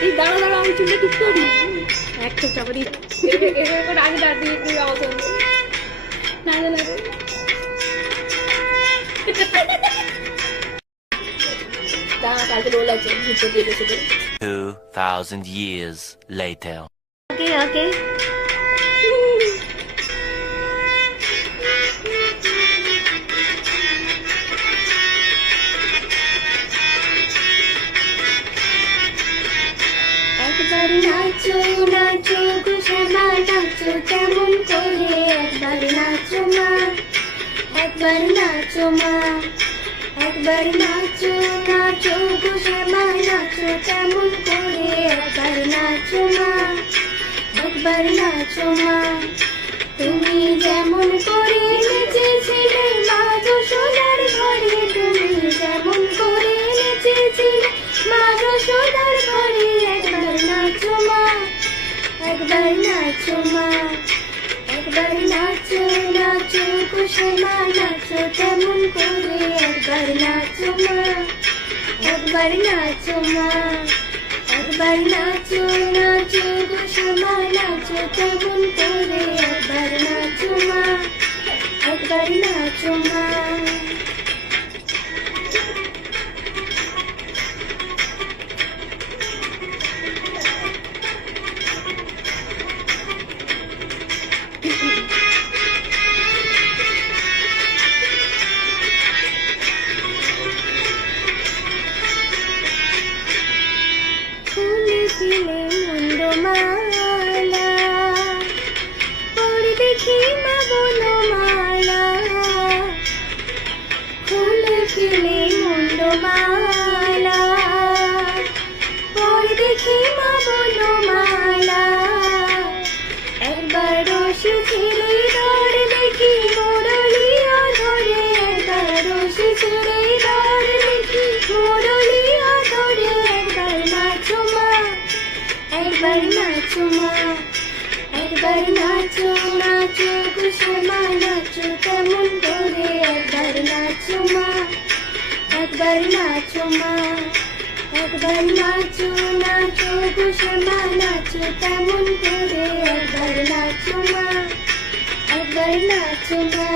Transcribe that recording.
এই দাঁড়া দাঁড়া আমি চুলটা ঠিক করি একটা চাপারি করে আগে দাঁড় দিয়ে দিবি আমার সঙ্গে না না না দাঁড়া কালকে রোল আছে ঘুরতে দিয়ে গেছে 2000 years later. ওকে ওকে একবার নাচো নাচো গো শ্যামা নাচো কেমন করে একবার নাচো মা একবার নাচো মা একবার নাচো নাচো গো শ্যামা নাচো কেমন করে একবার নাচো মা একবার নাচো মা তুমি যেমন করে নেচেছিলে মা যশোদার ঘরে তুমি যেমন করে নেচেছিলে মা যশোদার ঘরে একবার নাচো মা একবার নাচো মা একবার নাচো নাচো গো শ্যামা নাচো কেমন করে একবার নাচো মা একবার নাচো মা একবার নাচো নাচো গো শ্যামা নাচো কেমন করে একবার নাচো মা একবার নাচো মা ফুলে ফিলে মুন্ডমালা পড়ে দেখি মা বনমালা ফুলে ফিলে মুন্ডমালা পড়ে দেখি মা বনমালা একবার রশি ছেড়ে দৌড় দেখি মুরলিয়া ধরে একবার রশি ছেড়ে দৌড় দেখি মুরলিয়া ধরে একবার নাচো মা একবার নাচো মা একবার নাচো নাচো গো শ্যামা নাচো কেমন করে একবার নাচো মা একবার নাচো মা একবার নাচো নাচো গো শ্যামা নাচো কেমন করে একবার নাচো মা একবার নাচো মা